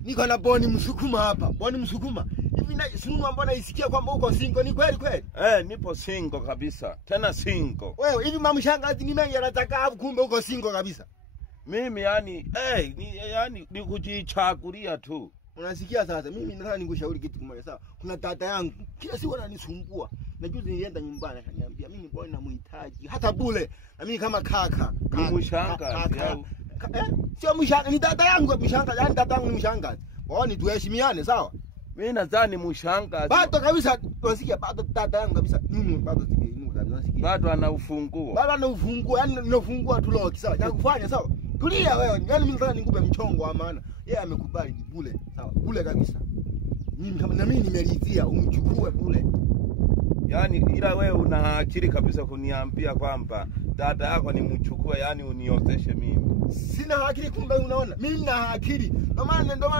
Niko na Boni Msukuma hapa. Boni Msukuma. Hivi na sunu ambao isikia kwamba uko single ni kweli kweli? Nipo single kabisa. Tena single. Wewe hivi mamshangazi ni mengi anataka kumbe uko single kabisa. Mimi yani ni kujichagulia tu. Unasikia sasa mimi nataka nikushauri kitu kimoja sawa. Kuna tata yangu kila siku ananisumbua. Na juzi nilienda nyumbani akaniambia mimi Boni namhitaji hata bure. Na mimi kama kaka. Mshangazi au sio mshangazi ni tata yangu mshangazi. Yaani tata yangu ni mshangazi. Boni tuheshimiane sawa? mimi nadhani mshangazi. Bado kabisa unasikia bado tata yangu kabisa. Bado sikiinuka unasikia. Bado ana ufunguo. Bado ana ufunguo, yani nafungua tu loki sawa. Na kufanya sawa. Tulia wewe. Yaani mimi nataka nikupe mchongo wa maana. Yeye amekubali ni bure. Sawa. Bure kabisa. Mimi kama na mimi nimeridhia umchukue bure. Yani ila wewe una akili kabisa kuniambia kwamba dada yako ni mchukue yani uniozeshe mimi. Sina akili kumbe unaona. Mimi nina akili. Ndio maana